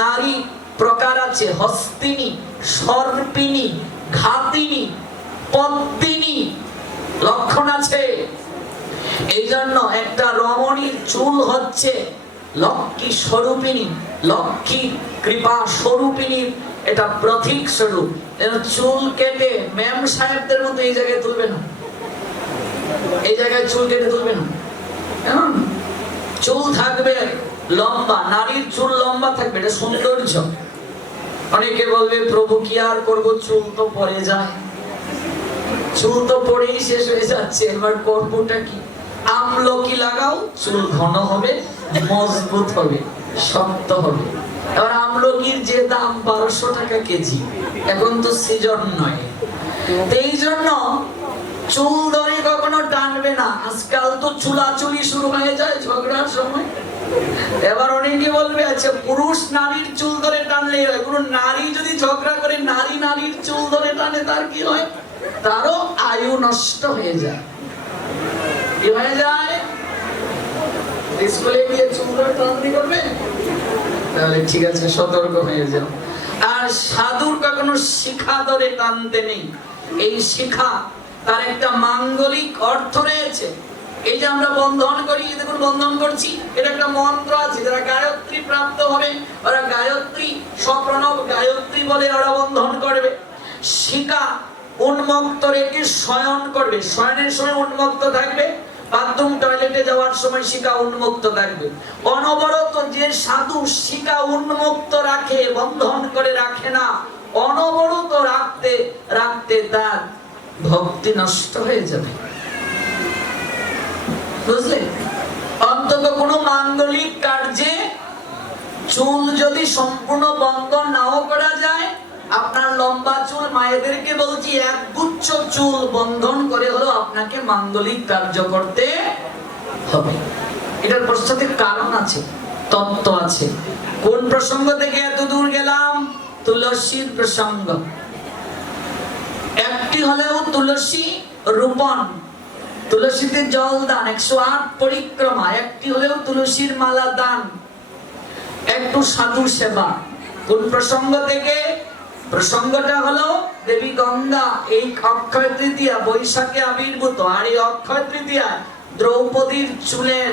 নারী প্রকার আছে, হস্তিনী, সর্পিনী, ঘাতিনী, পদ্মিনী, লক্ষণ আছে। এই জন্য একটা রমণীর চুল হচ্ছে লক্ষ্মী স্বরূপিনী লক্ষ্মী কৃপা স্বরূপিনীর এটা প্রতীক স্বরূপ। চুল কেটে ম্যাম সাহেবদের মতো এই জায়গায় তুলবে না। এই জায়গায় চুল কেটে তুলবে না? চুল থাকবে লম্বা, নারীর চুল লম্বা থাকবে, এটা সৌন্দর্য। অনেকে বলবে, প্রভু, কি আর করব? চুল তো পড়ে যায়। চুল তো পড়েই শেষ হয়ে যাচ্ছে, এবার করবোটা কি? আমলকি লাগাও, চুল ঘন হবে, মজবুত হবে, শক্ত হবে। এবার আমলকির যে দাম বারোশো টাকা কেজি, এখন তো সিজন নয়। এই জন্য চুল ধরে কখনো টানবে না। আজকাল তো চুলাচুলি শুরু হয়ে যায় ঝগড়ার সময়। এবার অনেকে বলবে আচ্ছা পুরুষ নারীর চুল ধরে টানলেই হয় কোনো নারী যদি ঝগড়া করে, নারী নারীর চুল ধরে টানে, তার কি হয়? তারও আয়ু নষ্ট হয়ে যায়। কি হয়ে যায়? স্কুলে গিয়ে চুল ধরে টানাটানি করবে? তাহলে ঠিক আছে, সতর্ক হয়ে যাও। আর সাধুর কখনো শিখা ধরে টানতে নেই। এই শিখা তার একটা মাঙ্গলিক অর্থ রয়েছে। এই যে আমরা বন্ধন করি দেখুন বন্ধন করছি। এটা একটা মন্ত্র আছে, যারা গায়ত্রী প্রাপ্ত হবে, ওরা গায়ত্রী সপ্রণব গায়ত্রী বলে ওরা বন্ধন করবে। শিকা উন্মুক্ত রেখে শয়ন করবে। শয়নের সময় উন্মুক্ত থাকবে, বাথরুম, টয়লেটে যাওয়ার সময় শিকা উন্মুক্ত থাকবে। অনবরত যে সাধু শিকা উন্মুক্ত রাখে, বন্ধন করে রাখে না, অনবরত ভক্তি নষ্ট হয়ে যাবে। বুঝলে? অন্তত কোনো মাঙ্গলিক কার্যে চুল যদি সম্পূর্ণ বন্ধন নাও করা যায়, আপনার লম্বা চুল মায়েদেরকে বলছি এক গুচ্ছ চুল বন্ধন করে হলো আপনাকে মাঙ্গলিক কার্য করতে হবে। এটার পশ্চাতে কারণ আছে, তত্ত্ব আছে। কোন প্রসঙ্গ থেকে এত দূর গেলাম? তুলসীর প্রসঙ্গ। হলেও তুলসী রোপণ, তুলসীতে জল দান, একশো আট পরিক্রমা, একটি হলেও তুলসীর মালা দান, একটু সাধু সেবা। কোন প্রসঙ্গ থেকে? প্রসঙ্গটা হলো দেবী গঙ্গা, এই অক্ষয় তৃতীয়া, বৈশাখে আবির্ভূত, আর এই অক্ষয় তৃতীয়া দ্রৌপদীর চুলের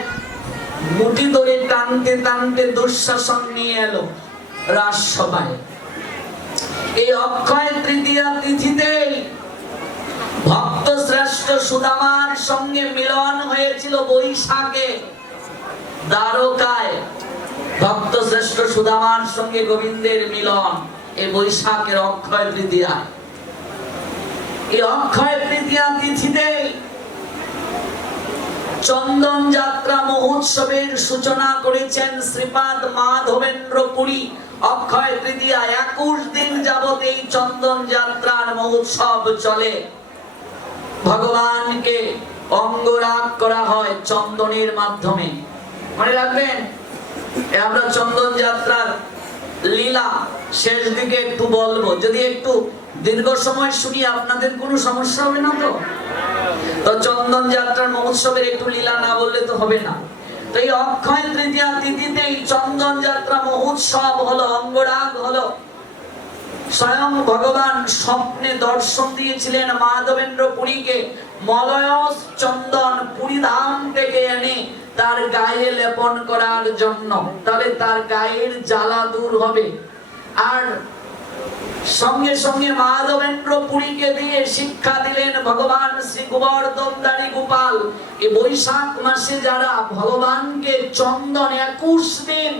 মুঠি ধরে টানতে টানতে দুঃশাসন নিয়ে এলো রাজসভায় এই অক্ষয় তৃতীয়া তিথিতে ভক্ত শ্রেষ্ঠ সুদামার সঙ্গে মিলন হয়েছিল বৈশাখে। দ্বারকায় ভক্ত শ্রেষ্ঠ সুদামার সঙ্গে গোবিন্দের মিলন এই বৈশাখের অক্ষয় তৃতীয়া। এই অক্ষয় তৃতীয়া তিথিতে চন্দন যাত্রা মহোৎসবের সূচনা করেছেন শ্রীপাদ মাধবেন্দ্র পুরী। অক্ষয় তৃতীয়া একুশ দিন যাবত এই চন্দন যাত্রার মহোৎসব চলে। ভগবানকে অঙ্গরাগ করা হয় চন্দনের মাধ্যমে। মনে রাখবেন, আমরা চন্দন যাত্রার লীলা শেষ দিকে একটু বলব। যদি একটু দীর্ঘ সময় শুনি, আপনাদের কোনো সমস্যা হবে না তো? তো চন্দন যাত্রার মহোৎসবের একটু লীলা না বললে তো হবে না। তো এই অক্ষয় তৃতীয়া তিথিতে এই চন্দন যাত্রা মহোৎসব হলো, অঙ্গরাগ হলো। স্বয়ং ভগবান স্বপ্নে দর্শন দিয়েছিলেন মাধবেন্দ্র পুরীকে। মলয় চন্দন পুরী ধাম থেকে এনে তার গায়ে লেপন করার জন্য। তবে তার গায়ের জ্বালা দূর হবে। আর সঙ্গে সঙ্গে মাধবেন্দ্র পুরীকে দিয়ে শিক্ষা দিলেন ভগবান শ্রী গোবর্ধন দাড়ি গোপাল। এই বৈশাখ মাসে যারা ভগবানকে চন্দন একুশ দিন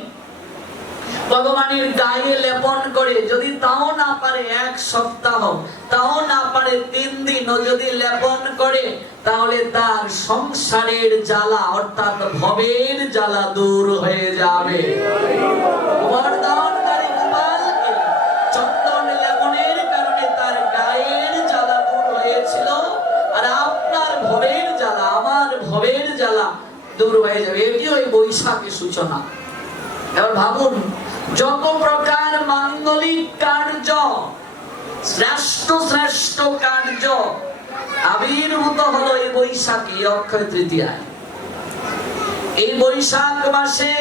ভগবানের গায়ে লেপন করে, যদি তাও না পারে এক সপ্তাহ, তাও না পারে তিন দিন যদি লেপন করে, তাহলে তার সংসারের জ্বালা, অর্থাৎ ভবের জ্বালা দূর হয়ে যাবে। দূর হয়ে যাবে। এটি ওই বৈশাখের সূচনা। এবার ভাবুন যত প্রকার মাঙ্গলিক কার্য, শ্রেষ্ঠ শ্রেষ্ঠ কার্য। আবির্ভূত হলো এই বৈশাখী অক্ষয় তৃতীয়ায়। এই বৈশাখ মাসে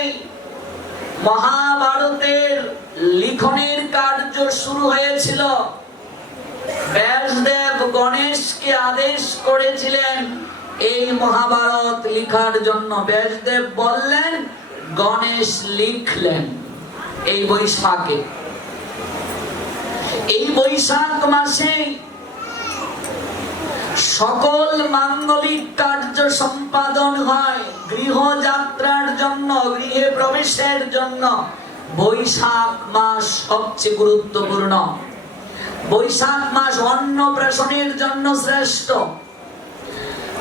মহাভারতের লিখনের কার্য শুরু হয়েছিল। ব্যাসদেব গণেশকে আদেশ করেছিলেন এই মহাভারত লিখার জন্য। ব্যাসদেব বললেন, গণেশ লিখলেন। এই বৈশাখে। এই বৈশাখ মাসে সকল মাঙ্গলিক কার্য সম্পাদন হয়। গৃহযাত্রার জন্য, গৃহে প্রবেশের জন্য বৈশাখ মাস সবচেয়ে গুরুত্বপূর্ণ। বৈশাখ মাস অন্নপ্রাশনের জন্য শ্রেষ্ঠ।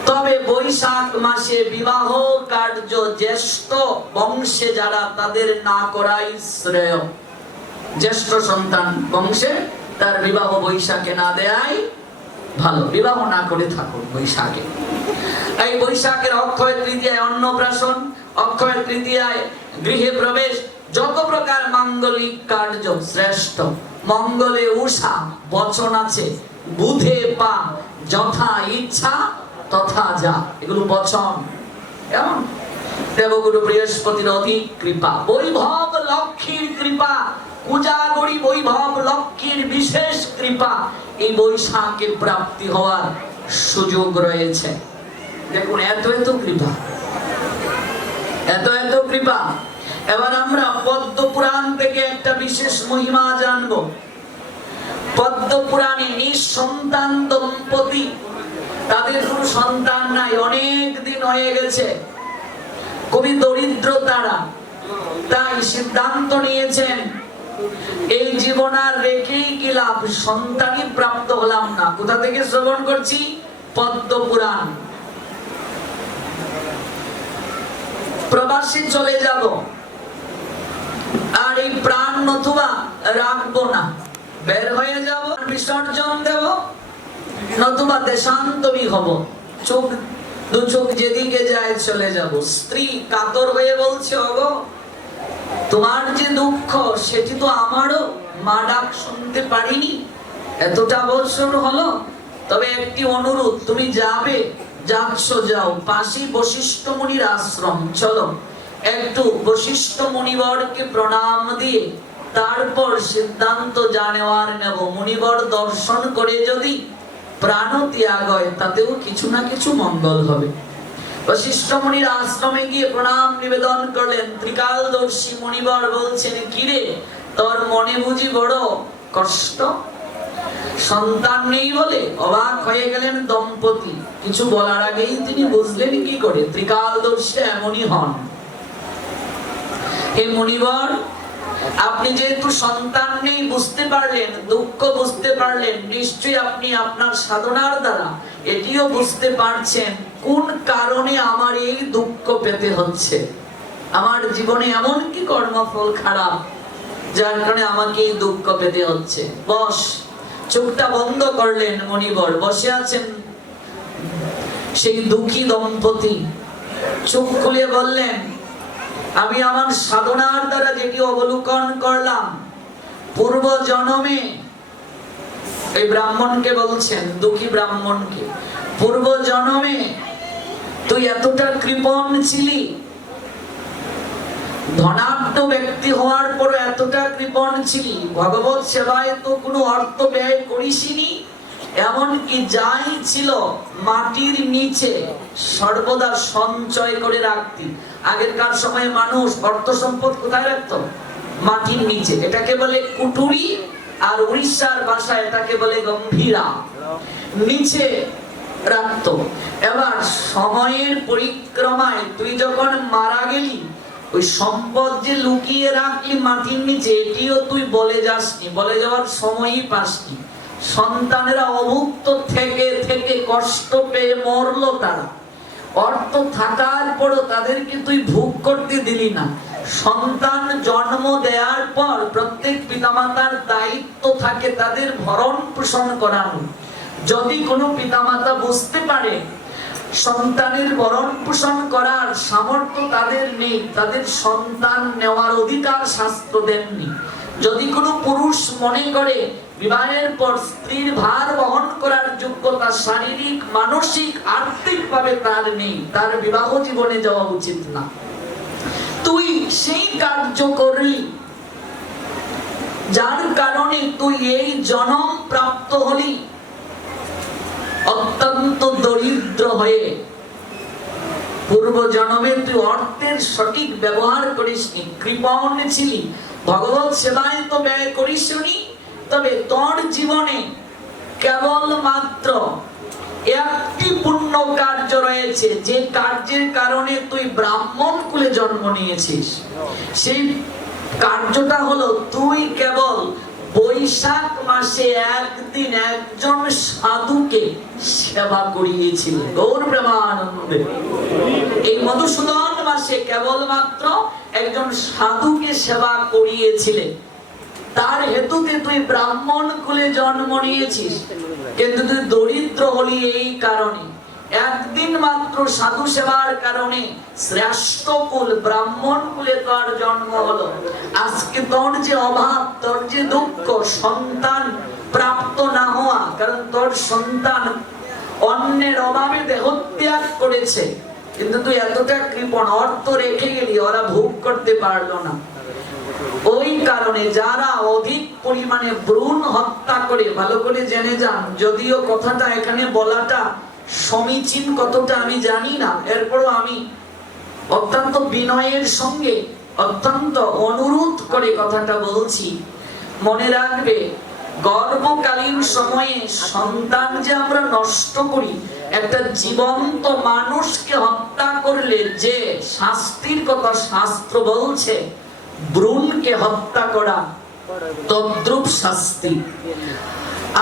তবে বৈশাখ মাসে বিবাহ কার্য জ্যেষ্ঠ বংশে যারা তাদের না করাই শ্রেয়। জ্যেষ্ঠ সন্তান বংশে তার বিবাহ বৈশাখে না দেয় ভালো। বিবাহ না করে থাকুন বৈশাখে। এই বৈশাখের অক্ষয় তৃতীয়ায় অন্নপ্রাশন, অক্ষয় তৃতীয়ায় গৃহে প্রবেশ, যত প্রকার মাঙ্গলিক কার্য শ্রেষ্ঠ। মঙ্গলে উষা বচন আছে, বুধে পা, যথা ইচ্ছা তথা যা, এগুলো বচন। দেবগুরু বৃহস্পতির অধিক কৃপা। বৈভব লক্ষ্মীর কৃপা। বৈভব লক্ষ্মীর বিশেষ কৃপা। এই বৈশাখে প্রাপ্তি হওয়ার সুযোগ রয়েছে। দেখুন, এত এত কৃপা। এত এত কৃপা। এবার আমরা পদ্ম পুরাণ থেকে একটা বিশেষ মহিমা জানব। পদ্ম পুরাণে নিঃসন্তান দম্পতি তাদের কোনো সন্তান নাই। অনেক দিন হয়ে গেছে। খুবই দরিদ্র তারা, তাই সিদ্ধান্ত নিয়েছেন, এই জীবন আর রেখেই কি লাভ? সন্তানই প্রাপ্ত হলাম না। কোথা থেকে শ্রবণ করছি? পদ্ম পুরাণ। প্রবাসী চলে যাব। আর এই প্রাণ নতুবা রাখব না। বের হয়ে যাব বিসর্জন দেব। নতুবা দেশান্তরী হব। চোখ দু চোখ যেদিকে যায় চলে যাব। স্ত্রী কাতর হয়ে বলছে ওগো তোমার যে দুঃখ, সেটি তো আমারও। মা ডাক শুনতে পারিনি। এতটা বছর হলো, তবে একটি অনুরোধ, তুমি যাবে, যাচ্ছ, যাও। পাশে বশিষ্ঠ মুনির আশ্রম, চলো। একটু বশিষ্ঠ মুনিবরকে প্রণাম দিয়ে, তারপর সিদ্ধান্ত যা নেওয়ার নেব। মুনিবর দর্শন করে যদি প্রাণ ত্যাগ হয়, তাতেও কিছু না কিছু মঙ্গল হবে। আশ্রমে গিয়ে প্রণাম নিবেদন করলেন। ত্রিকালদর্শী বলছেন, কিরে, তোর মনে বুঝি বড় কষ্ট? সন্তান নেই বলে অবাক হয়ে গেলেন দম্পতি। কিছু বলার আগেই তিনি বুঝলেন কি করে, ত্রিকালদর্শী এমনই হন। হে মুনিবর আপনি যেহেতু সন্তান নেই, বুঝতে পারলেন, দুঃখ বুঝতে পারলেন, নিশ্চয়ই আপনি আপনার সাধনার দ্বারা এটিও বুঝতে পারছেন কোন কারণে আমার এই দুঃখ পেতে হচ্ছে। আমার জীবনে এমন কি কর্মফল খারাপ যার কারণে আমাকে এই দুঃখ পেতে হচ্ছে। বস, চোখটা বন্ধ করলেন মণিবর, বসে আছেন সেই দুঃখী দম্পতি। চোখ খুলে বললেন আমি আমার সাধনার দ্বারা যেটি অবলোকন করলাম, পূর্ব জন্মে এই ব্রাহ্মণকে বলছেন, দুঃখী ব্রাহ্মণকে, পূর্ব জন্মে তুই এতটা কৃপণ ছিলি, ধনাঢ্য ব্যক্তি হওয়ার পর এতটা কৃপণ ছিলি, ভগবত সেবায় তো কোনো অর্থ ব্যয় করিসনি, এমনকি যাই ছিল মাটির নিচে সর্বদা সঞ্চয় করে রাখতি। আগেরকার সময়ে মানুষ অর্থ সম্পদ কোথায় রাখত? মাটির নিচে। এটাকে বলে কুটুরি আর উড়িষ্যার ভাষায় এটাকে বলে গম্ভীরা। নিচে রাখতো। এবার সময়ের পরিক্রমায় তুই যখন মারা গেলি, ওই সম্পদ যে লুকিয়ে রাখলি মাটির নিচে, এটিও তুই বলে যাসনি। বলে যাওয়ার সময়ই পাসনি। সন্তানেরা অভুক্ত থেকে থেকে কষ্ট পেয়ে মরলো তারা। অর্থ থাকার পরও তাদেরকে তুই ভোগ করতে দিলি না। সন্তান জন্ম দেওয়ার পর প্রত্যেক পিতামাতার দায়িত্ব থাকে তাদের ভরণ পোষণ করানো যদি কোনো পিতামাতা বুঝতে পারে, সন্তানের ভরণ পোষণ করার সামর্থ্য তাদের নেই, তাদের সন্তান নেওয়ার অধিকার শাস্ত্র দেননি। যদি কোনো পুরুষ মনে করে বিবাহের পর স্ত্রীর ভার বহন করার যোগ্যতা শারীরিক, মানসিক আর্থিক ভাবে তার নেই, তার বিবাহ জীবনে যাওয়া উচিত না। তুই সেই কার্য করলি যার কারণে তুই এই জনম প্রাপ্ত হলি। অত্যন্ত দরিদ্র হয়ে পূর্ব জন্মে তুই অর্থের সঠিক ব্যবহার করিসনি, কৃপণ ছিলি ভগবত সেবায় তো ব্যয় করিসনি তবে তোর জীবনে কেবল মাত্র একটি পুণ্য কার্য রয়েছে, যে কার্যের কারণে তুই ব্রাহ্মণ কুলে জন্ম নিয়েছিস। সেই কার্যটা হলো তুই কেবল বৈশাখ মাসে একদিন একজন সাধুকে সেবা করিয়েছিলি। গৌর প্রেমানন্দে। এই মধুসূদন মাসে কেবলমাত্র একজন সাধুকে সেবা করিয়েছিলেন। তার হেতুতে তুই ব্রাহ্মণ কুলে জন্ম নিয়েছিস। কিন্তু তুই দরিদ্র হলি এই কারণে। একদিন মাত্র সাধু সেবার কারণে শ্রেষ্ঠ কুল ব্রাহ্মণ কুলে তোর জন্ম হলো। আজকে তোর যে অভাব, তোর যে দুঃখ, সন্তান প্রাপ্ত না হওয়া, কারণ তোর সন্তান অন্যের অভাবে দেহত্যাগ করেছে। কিন্তু তুই এতটা কৃপণ অর্থ রেখে গেলি, ওরা ভোগ করতে পারল না। ওই কারণে যারা অধিক পরিমাণে ভ্রূণ হত্যা করে, ভালো করে জেনে যান, যদিও কথাটা এখানে বলাটা সমীচীন কতটা আমি জানি না। এরপরও আমি অত্যন্ত বিনয়ের সঙ্গে, অত্যন্ত অনুরোধ করে কথাটা বলছি। মনে রাখবে, গর্ভকালীন সময়ে সন্তান যে আমরা নষ্ট করি একটা জীবন্ত মানুষকে হত্যা করলে যে শাস্তির কথা শাস্ত্র বলছে, ভ্রূণকে হত্যা করা তদ্রুপ শাস্তি।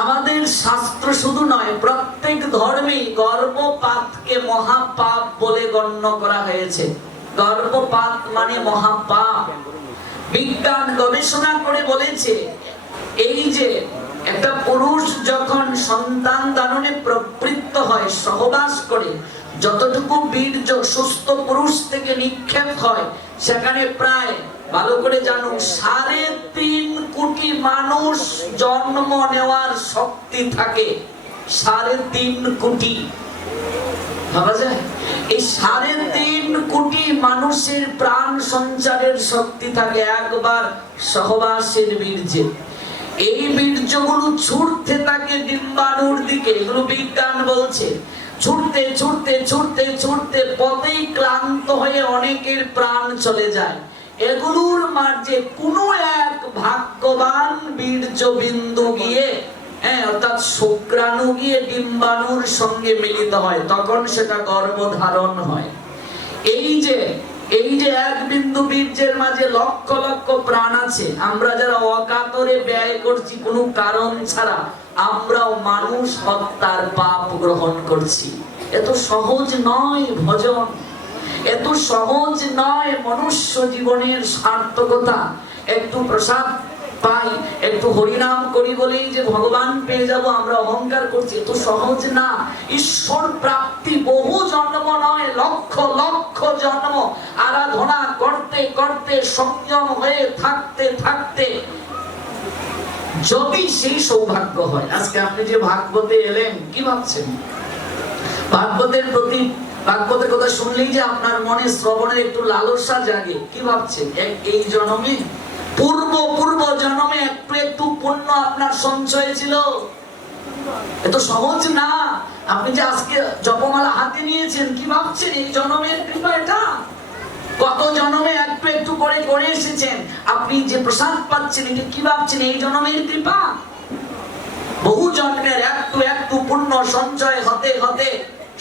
আমাদের শাস্ত্র শুধু নয়, প্রত্যেক ধর্মে গর্ভপাতকে মহাপাপ বলে গণ্য করা হয়েছে। গর্ভপাত মানে মহাপাপ। বিজ্ঞান গবেষণা করে বলেছে, এই যে একটা পুরুষ যখন সন্তান ধারণে প্রবৃত্ত হয়, সহবাস করে, যতটুকু বীর্য সুস্থ পুরুষ থেকে নিক্ষেপ হয়, সেখানে প্রায়, ভালো করে জানুন সাড়ে তিন কোটি মানুষ জন্ম নেওয়ার শক্তি থাকে। সাড়ে তিন কোটি। ভাবা যায়? এই সাড়ে তিন কোটি মানুষের প্রাণ সঞ্চারের শক্তি থাকে একবার সহবাসের বীর্যে। এই বীর্যগুলো ছুটতে থাকে ডিম্বাণুর দিকে। এগুলো বিজ্ঞান বলছে। ছুটতে ছুটতে ছুটতে ছুটতে পথেই ক্লান্ত হয়ে অনেকের প্রাণ চলে যায়। এগুলোর মাঝে কোনো এক ভাগ্যবান বীর্য বিন্দু গিয়ে হ্যাঁ অর্থাৎ শুক্রাণু গিয়ে ডিম্বাণুর সঙ্গে মিলিত হয়। তখন সেটা গর্ভধারণ হয়। এই যে এই যে এক বিন্দু বীর্যের মাঝে লক্ষ লক্ষ প্রাণ আছে, আমরা যারা অকাতরে ব্যয় করছি কোনো কারণ ছাড়া, আমরাও মানুষ হত্যার পাপ গ্রহণ করছি। এত সহজ নয় ভজন, এত সহজ নয় মনুষ্য জীবনের সার্থকতা। একটু প্রসাদ পাই একটু হরিনাম করি বলেই যে ভগবান পেয়ে যাব, আমরা অহংকার করছি। এত সহজ না। ঈশ্বর প্রাপ্তি বহু জন্ম নয়, লক্ষ লক্ষ জন্ম। আরাধনা করতে করতে সংযম হয়ে থাকতে থাকতে যদি সেই সৌভাগ্য হয়, আজকে আপনি যে ভাগবতে এলেন, কি ভাবছেন? ভাগবতের প্রতি, ভাগবতের কথা শুনলেই যে আপনার মনে শ্রবণের একটু লালসা জাগে, কি ভাবছেন? এই জন্মে পূর্ব পূর্ব জন্মে একটু একটু পুণ্য আপনার সঞ্চয় ছিল। এত সহজ না। আপনি যে আজকে জপমালা হাতে নিয়েছেন, কি ভাবছেন? এই জন্মের কৃপা এটা কত জন্মে একটু একটু করে করে এসেছেন। আপনি যে প্রসাদ পাচ্ছেন, এটা কি ভাবছেন? এই জন্মের কৃপা? বহু জন্মের একটু একটু পুণ্য সঞ্চয় হতে হতে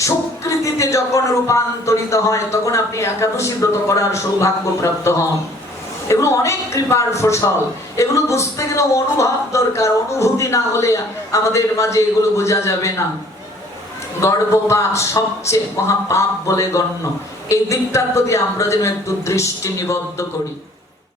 সুকৃতিতে যখন রূপান্তরিত হয়, তখন আপনি একাদশী ব্রত করার সৌভাগ্য প্রাপ্ত হন। এগুলো অনেক কৃপার ফসল। এগুলো বুঝতে গেলে অনুভব দরকার। অনুভূতি না হলে আমাদের মাঝে এগুলো বোঝা যাবে না। গর্ভপাত সবচেয়ে মহাপাপ বলে গণ্য। এই দিকটার প্রতি আমরা যেন একটু দৃষ্টি নিবদ্ধ করি।